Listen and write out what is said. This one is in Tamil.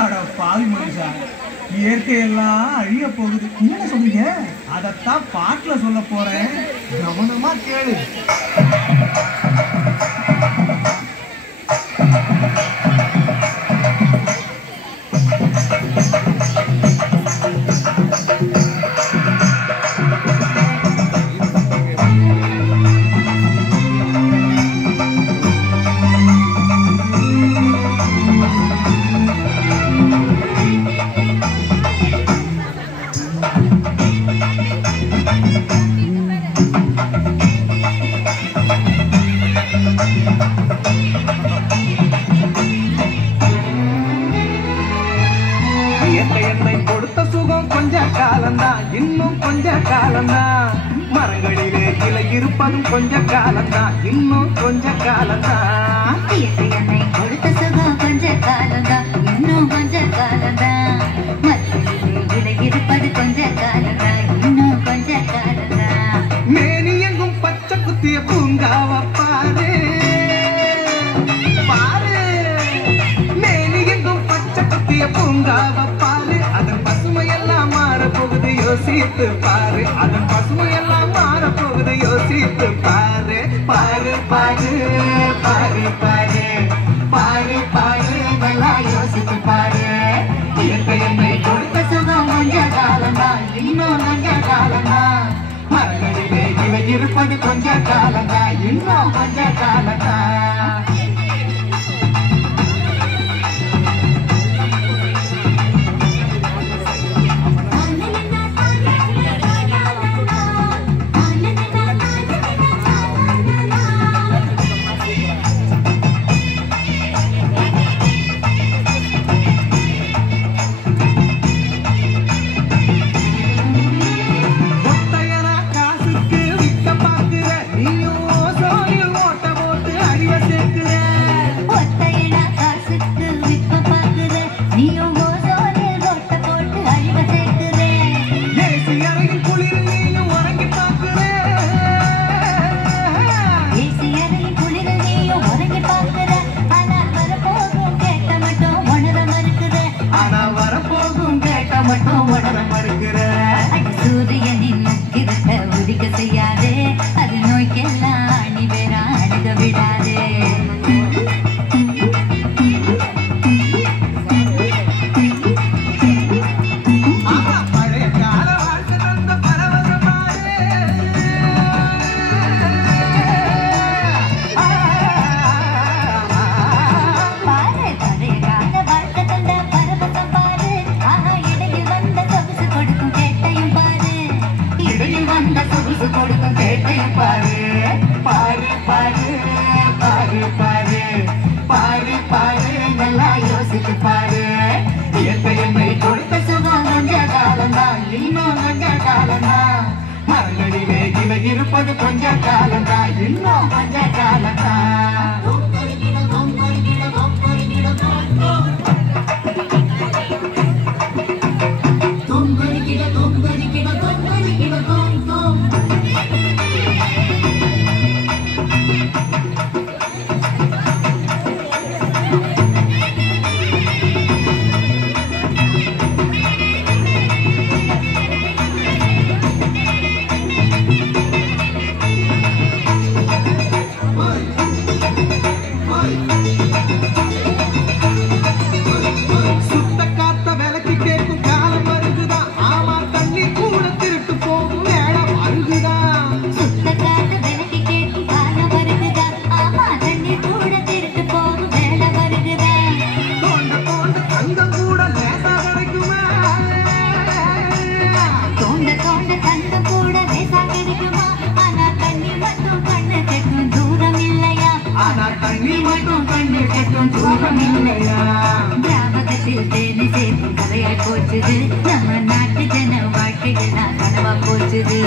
அட பாவி மனுஷா, இயற்கையெல்லாம் அழிய போகுது. என்ன சொல்றீங்க? அதத்தான் பாட்டுல சொல்ல போறேன், கவனமா கேளு. என்னை கொடுத்த சுகம் கொஞ்ச காலம்தான், இன்னும் கொஞ்ச காலம்தான். மரங்களிலே இலை இருப்பதும் கொஞ்ச காலம்தான், இன்னும் கொஞ்ச காலம்தான். என்னை கொடுத்த சுகம் கொஞ்ச காலம்தான், இன்னும் கொஞ்ச காலம்தான். மரங்களிலே இலை இருப்பது கொஞ்ச காலம்தான், இன்னும் கொஞ்ச காலம்தான். மேனி எங்கும் பச்சை குத்திய பூங்காவ பாரு பாரு, மேனி எங்கும் பச்சை குத்திய பூங்காவ பாரு. அதன் பசுமையெல்லாம் மாறப்போகுது, யோசித்து பாரு. அதன் பசுமையெல்லாம் மாறப்போகுது, யோசித்து பாரு. பாரு பாரு பாரு பாரு பாரு பாரு, நல்லா யோசித்து பாரு. இயற்கை என்னை கொடுத்த சுகம் கொஞ்ச காலம்தான், இன்னும் கொஞ்ச காலம்தான். மரங்களிலே இலை இருப்பது கொஞ்ச காலம்தான், இன்னும் கொஞ்ச காலம்தான். மரங்களிலே இலை இருப்பது கொஞ்ச காலம்தான், இன்னும் கொஞ்ச காலம்தான். கிராமத்தில் தேனி சேர்க்கும் கதையாய் போச்சுது, நம்ம நாட்டு ஜன வாழ்க்கைகள் நான் கனவா போச்சுது.